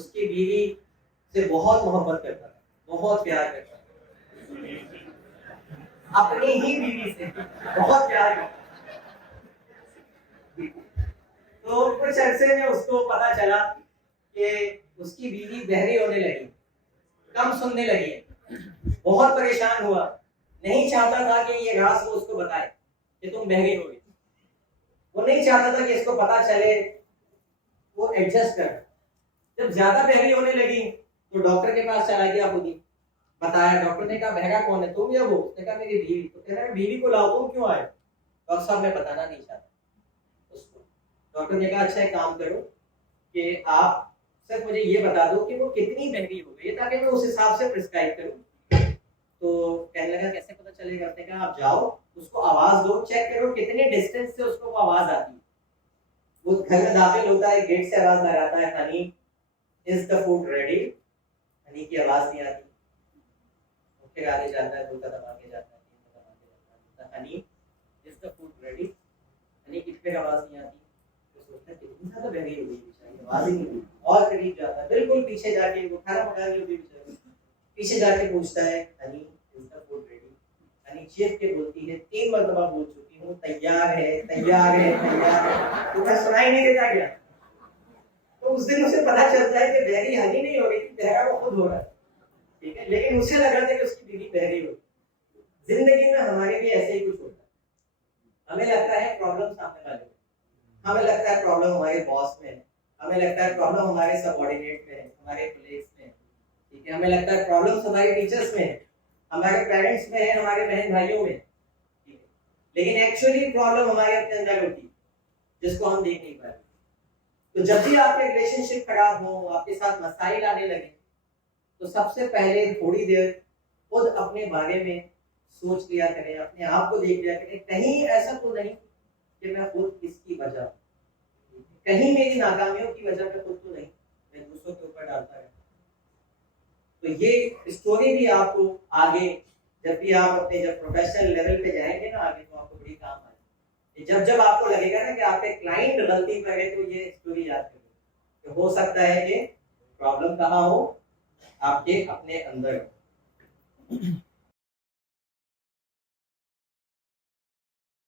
उसकी बीवी से बहुत मोहब्बत करता था, बहुत प्यार करता था, अपनी ही बीवी से बहुत प्यार करता था। तो कुछ अरसे में उसको पता चला कि उसकी बीवी बहरी होने लगी, कम सुनने लगी, बहुत परेशान हुआ, नहीं चाहता था कि ये राज वो उसको बताए कि तुम बहरी हो गई, वो नहीं चाहता था कि इसको पता चले, वो एडजस्ट कर। जब ज्यादा बहरी होने लगी तो डॉक्टर के पास चला गया, खुद ही बताया। डॉक्टर ने कहा बहरा कौन है, तुम या वो? उसने कहा मेरी बीवी। तो कह रहा है बीवी को लाओ, तुम क्यों आए? डॉक्टर साहब मैं बताना नहीं चाहता उसको। डॉक्टर ने कहा अच्छा एक काम करो कि आप सिर्फ मुझे ये बता दो कि वो कितनी बहरी हो गई है, ताकि मैं उस हिसाब से प्रिस्क्राइब करूं। तो कहने लगा कैसे पता चलेगा? उसने कहा आप जाओ, उसको आवाज दो, चेक करो कितने डिस्टेंस से उसको वो आवाज आती है। वो घर में दाखिल होता है, गेट से आवाज लगाता है honey is the food ready, Honey की आवाज नहीं आती, फिर आगे जाता है, 2 कदम आगे जाता है, 3 कदम आगे जाता है, honey is the food ready, Honey की फिर आवाज नहीं आती। तो सोचता है कितनी ज्यादा बहरी हो गई बेचारी, आवाज ही नहीं। और करीब जाता है, बिल्कुल पीछे जाके वो खाना पका रही होगी बेचारी, पीछे जाके पूछता है honey is the food ready. Honey चीख के बोलती है, 3 मरतबा बोल चुकी हूँ तैयार है तैयार है तैयार है, तो मैं सुनाई नहीं देता क्या? तो उस दिन उसे पता चलता है कि बहरी हनी नहीं हो रही, बहरा वो खुद हो रहा है, ठीक है। लेकिन उसे लग रहा था कि उसकी बीवी बहरी हो। जिंदगी में हमारे भी ऐसे ही कुछ होता है, हमें लगता है प्रॉब्लम सामने वाले में, हमें लगता है प्रॉब्लम हमारे बॉस में है, हमें लगता है प्रॉब्लम हमारे सबऑर्डिनेट में है, हमारे कलीग्स में है, ठीक है। हमें लगता है प्रॉब्लम हमारे टीचर्स में है, हमारे पेरेंट्स में है, हमारे बहन भाइयों में, ठीक है। लेकिन एक्चुअली प्रॉब्लम हमारे अपने अंदर होती है, जिसको हम देख नहीं पाते। तो जब भी आपके रिलेशनशिप खराब हो, आपके साथ मसाइल आने लगे, तो सबसे पहले थोड़ी देर खुद अपने बारे में सोच लिया करें, अपने आप को देख लिया करें, कहीं ऐसा तो नहीं कि मैं खुद इसकी वजह, कहीं मेरी नाकामियों की वजह मैं खुद तो नहीं, मैं दूसरों के ऊपर डालता रहता। तो ये स्टोरी भी आपको आगे जब भी आप अपने जब प्रोफेशनल लेवल पे जाएंगे ना आगे, तो आपको बड़ी काम आएगी। जब जब आपको लगेगा ना कि आपके क्लाइंट गलती करे, तो ये स्टोरी याद करें। तो हो सकता है कि प्रॉब्लम कहाँ हो, आपके अपने अंदर हो।